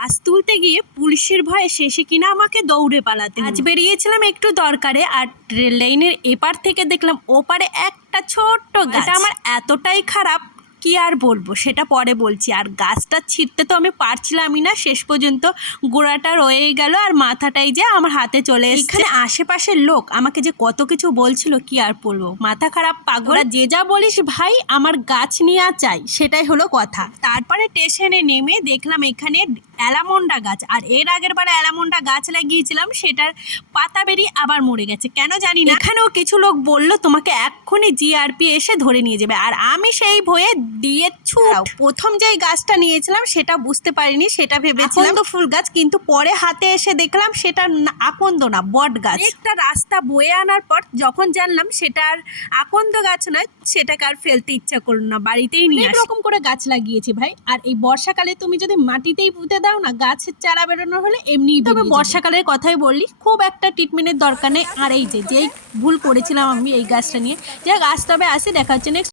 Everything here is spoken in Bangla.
গাছ তুলতে গিয়ে পুলিশের ভয়ে শেষে কিনা আমাকে দৌড়ে পালাতে আজ বেরিয়েছিলাম একটু দরকারে আর লাইনের এপার থেকে দেখলাম ওপারে একটা ছোট্ট গাছ। আমার এতটাই খারাপ কি আর বলব? সেটা পরে বলছি। আর গাছটা ছিঁড়তে তো আমি পারছিলামই না। শেষ পর্যন্ত গোড়াটা রয়ে গেল আর মাথাটাই যে আমার হাতে চলে এখানে আশেপাশের লোক আমাকে যে কত কিছু বলছিল কি আর বলব? মাথা খারাপ পাগল। যে যা বলিস ভাই আমার গাছ নিয়ে চাই। সেটাই হলো কথা। তারপরে স্টেশনে নেমে দেখলাম এখানে অ্যালামন্ডা গাছ। আর এর আগের বার অ্যালামন্ডা গাছ লাগিয়েছিলাম সেটার পাতা বেরিয়ে আবার মরে গেছে। কেন জানি না। এখানেও কিছু লোক বলল তোমাকে এক্ষুনি জিআরপি এসে ধরে নিয়ে যাবে। আর আমি সেই ভয়ে দিয়ে ছুট। প্রথম যেই গাছটা নিয়েছিলাম সেটা বুঝতে পারিনি সেটা ভেবেছিলাম। তো ফুল গাছ কিন্তু পরে হাতে এসে দেখলাম সেটা আকন্দ না বট গাছ। একটা রাস্তা বয়ে আনার পর যখন জানলাম সেটা আর আকন্দ গাছ নয় সেটাকে আর ফেলতে ইচ্ছা করল না বাড়িতেই নিয়ে এরকম করে গাছ লাগিয়েছি ভাই। আর এই বর্ষাকালে তুমি যদি মাটিতেই পুঁতে দাও না গাছের চারা বেরোনো হলে এমনি তবে বর্ষাকালের কথাই বললি খুব একটা ট্রিটমেন্টের দরকার নেই। আর এই যে যেই ভুল করেছিলাম আমি এই গাছটা নিয়ে। যে গাছ তবে আসি দেখা হচ্ছে নেক্সট